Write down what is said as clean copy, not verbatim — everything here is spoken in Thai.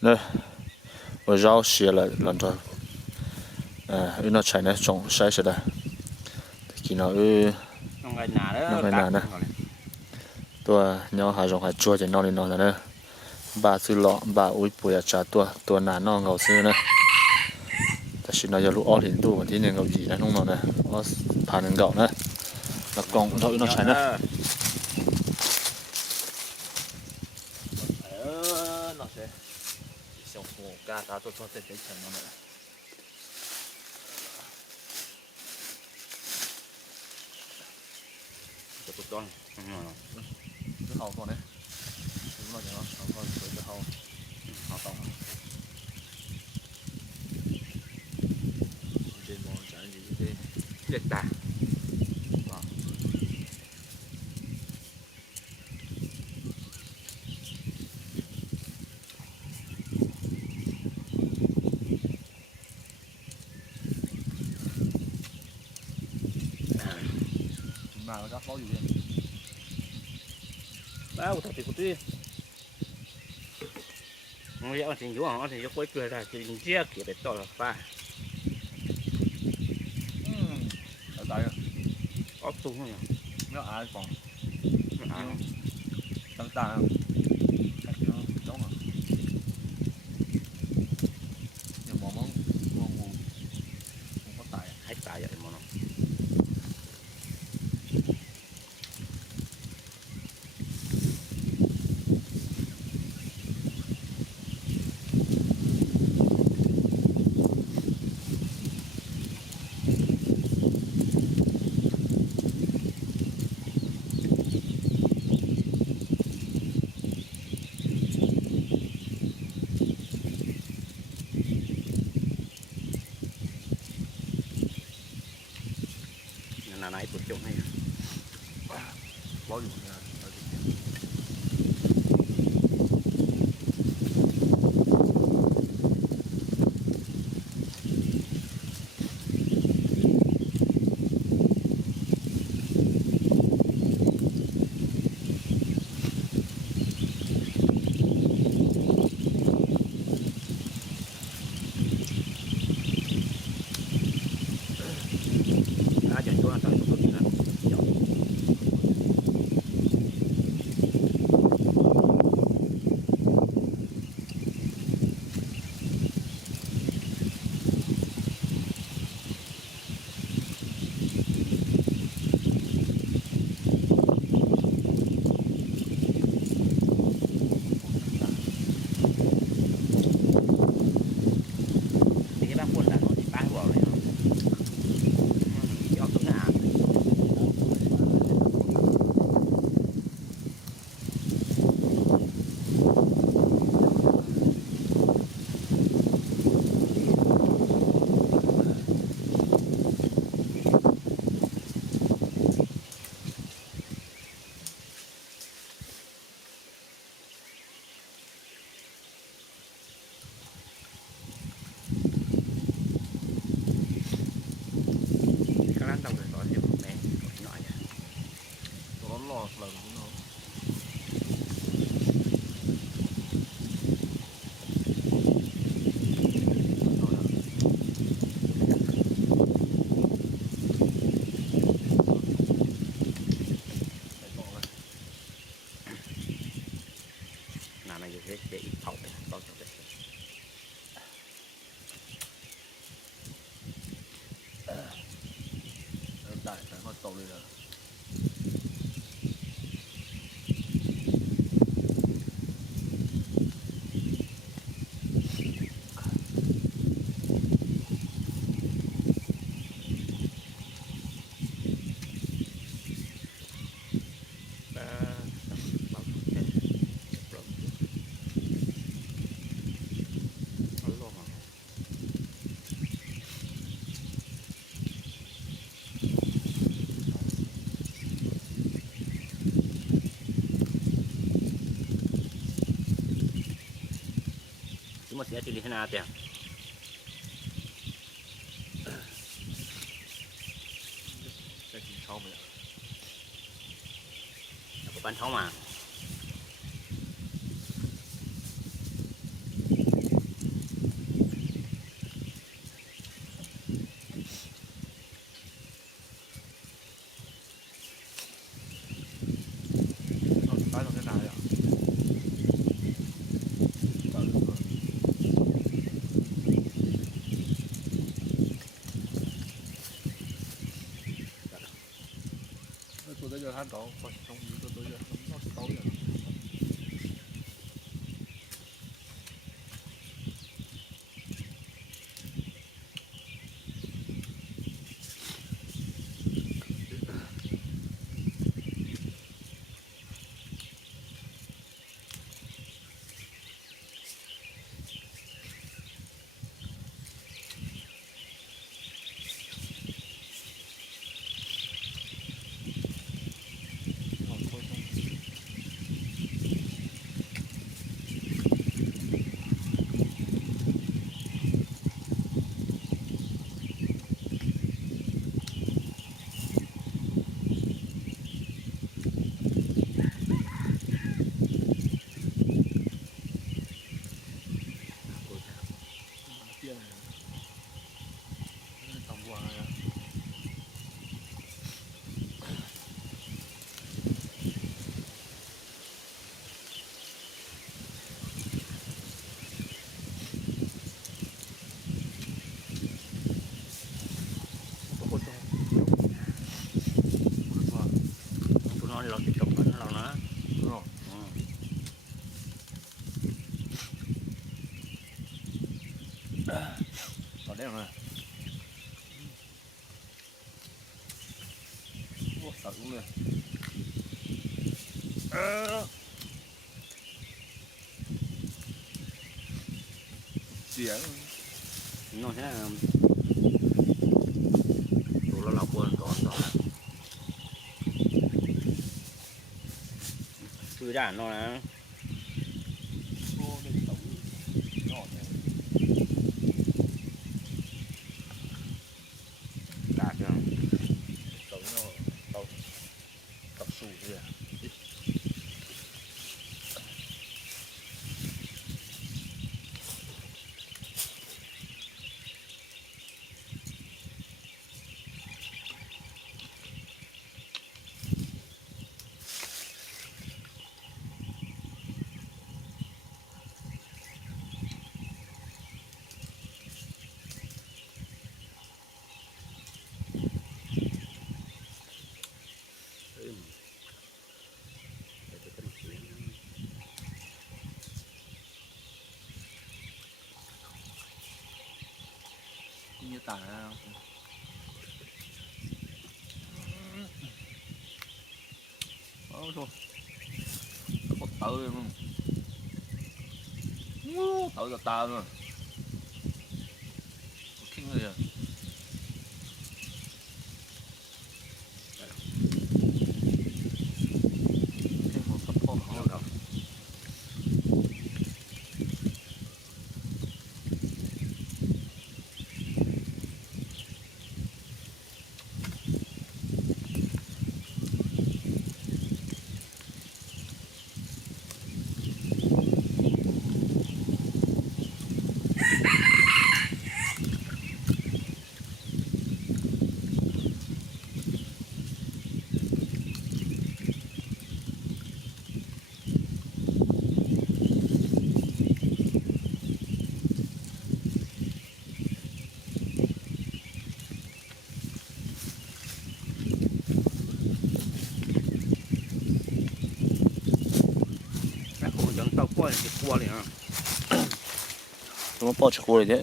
那我绕些了，然后因那ใช้นะจงใช้เสร็จแล้วกินเอาน้องไก่หนาแล้ว น้องไก่หนานะตัวเนาะหาจงหาจั่วจะนอนนี่นอนนะบาซื้อหล่อบาอุ้ยปุ๋ยจ่าตัวหนาน้องเขาซื้อนะแต่ชินเราจะรู้อ้อถึงตู้วันที่หนึ่งเขาจีนะน้องนอนนะอ้อผ่านหนึ่งเก่านะแล้วกล่องเราอีกน้องใช้นะน้องใช้小火嘎达做在这层了呢。จะตุกต้น好过呢，什么情况？好过水就好，好到。这帮咱这เด็ดตา买了家包邮的。แล้วถ้าติดกุฏิมึงเอาสิ่งอยู่เอาสิ่งอยู่คุยเกลือได้สิ่งเจี๊ยบเกี่ยวไปต่อฟ้าเอาใจอ่ะออฟตุ้งเนี่ยไม่เอาอะไรฟังไม่เอาต่างๆ看起来中啊，有毛毛我大呀，ให้ตายอย่างมัน นาไหนตัวจงให้包邮的。อย่างตัวนั้นตัวนี้นะนี่บางคนนะที่ป้าบอกเลยเนาะยอมตัวหน้าร้านตำรวจต่อเดี๋ยวแม่หน่อยตัวหลอดเหลืองเนาะนาในอยู่เด็กอีกเผาไปต่อจากเด็กแต่ก็โตเลยนะที่มาเสียจุลินทรีย์เตียงจะกินข้าวไหมแล้วก็ปั้นท้องมา到好像一个多月，老是高原。เราติดกับมันเรานะต่อได้ไหมโอ้สัตว์เลยเสียง nó sẽ tụi nó lọc quên còn đó cứ đàn nó nè đạt chưa tàu nó tàu sù gì à như tả thôi có tự không tự là tờ mà kinh người à thêm một cấp con họ đâu tao qua thì qua liền à nó bỏ chặt cua đấy chứ